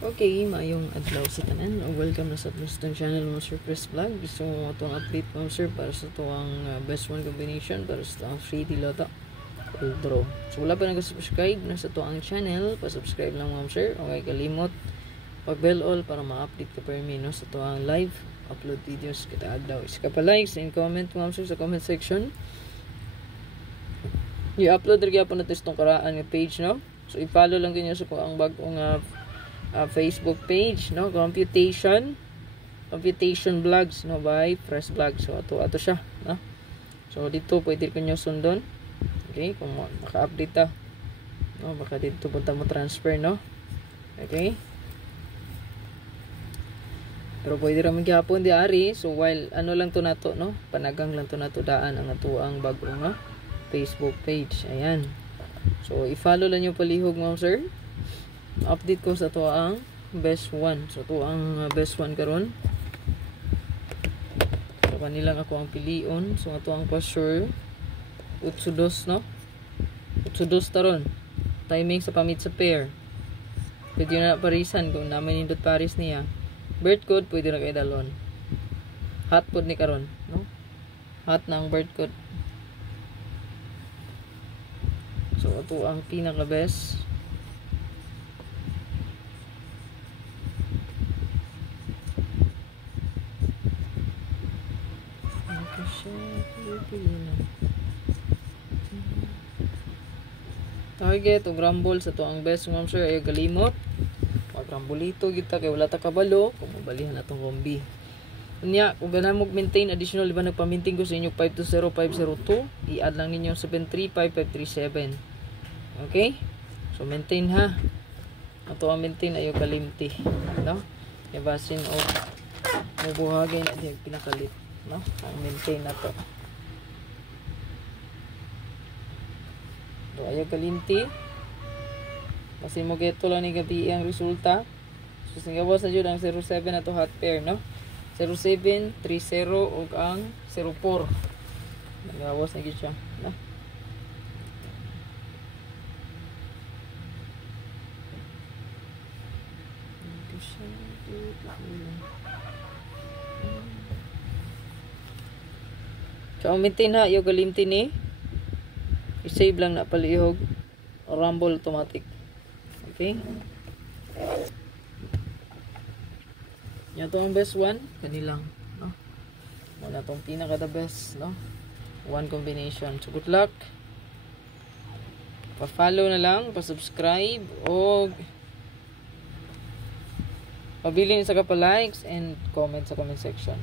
Okay, maayong adlaw sa tanan. Welcome na sa atong channel mo Sir Chris Vlog. Gusto mo itong update mo sir para sa itong best one combination para sa itong free dilata or draw. So wala pa nag-subscribe na sa itong channel, pa-subscribe lang mo sir. Okay, kalimot pag-bell all para ma-update ka per minute sa itong live upload videos kita adlaw. Isa ka pa likes and comment mo sir sa comment section. I-upload rin po natin itong karaan ng page, no? So i-follow lang kinyo sa ang bagong Facebook page, no? Computation Vlogs, no, by Press Vlog. So ato siya, no? So dito pwede kanyo sundon. Okay, kung maka-update ta, no, baka dito punta mo transfer, no? Okay, pero pwede ra man gyapon di ari. So while ano lang to nato, no, panagang lang to nato daan ang ato ang bagong, no, Facebook page. Ayan, so i-follow lang yung palihog mo sir. Update ko sa to ang best one. So to ang best one karon. So kanilang ako ang pilion. So ato ang pasure utsudos, no? Utsudos taron. Timing sa pamit sa pair. Pwede na parisan kung naman nindot paris niya. Birth code pwede na kay dalon. Hot pod ni karon, no? Hot na ang birth code. So ato ang pinaka best. Target o grumble sa to ang best ma'am sir ay galimot. Pag grumbolito kita kay wala ta kabalo kung mabalihan atong kombi. Unya kung ganahan mo maintain additional iba nagpa-maintain ko sa inyo 520502, i-add lang ninyo 735537. Okay? So maintain ha. Ato ang maintain ayo kalimti, no? Yabasin o mubuhagay na di pinakalit, no? Ang maintain na to. So ayo kalimti. Kasi mo geto lang ni gabi ang resulta. So singawas na jud ang 07 na to hot pair, no? 0730 ug ang 04. Nagawas na gid siya, no? So maintain ha yung kalimti ni. I-save lang na palihog. Rumble automatic. Okay? Yan to ang best one. Kanilang, no? Wala tong pinaka the best, no? One combination. So good luck. Pa-follow na lang, pa-subscribe o pabilin sa ka pa likes and comment sa comment section.